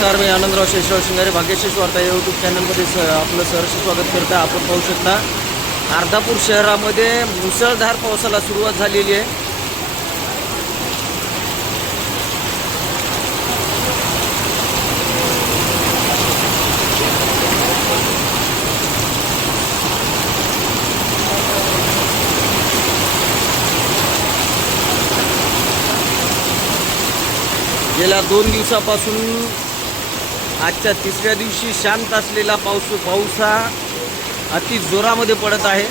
नमस्कार मी आनंदराव शेषराव शिंगारे भाग्यशेष वार्ता यूट्यूब चॅनलमध्ये स आपलं सहर्ष स्वागत करतं आपण पाहू शकता अर्धापूर शहरामध्ये मुसळधार पावसाला सुरुवात झालेली आहे. गेल्या दोन दिवसापासून आजच्या तिसऱ्या दिवशी शांत असलेला पाऊस पाऊस हा अति जोरामध्ये पडत आहे.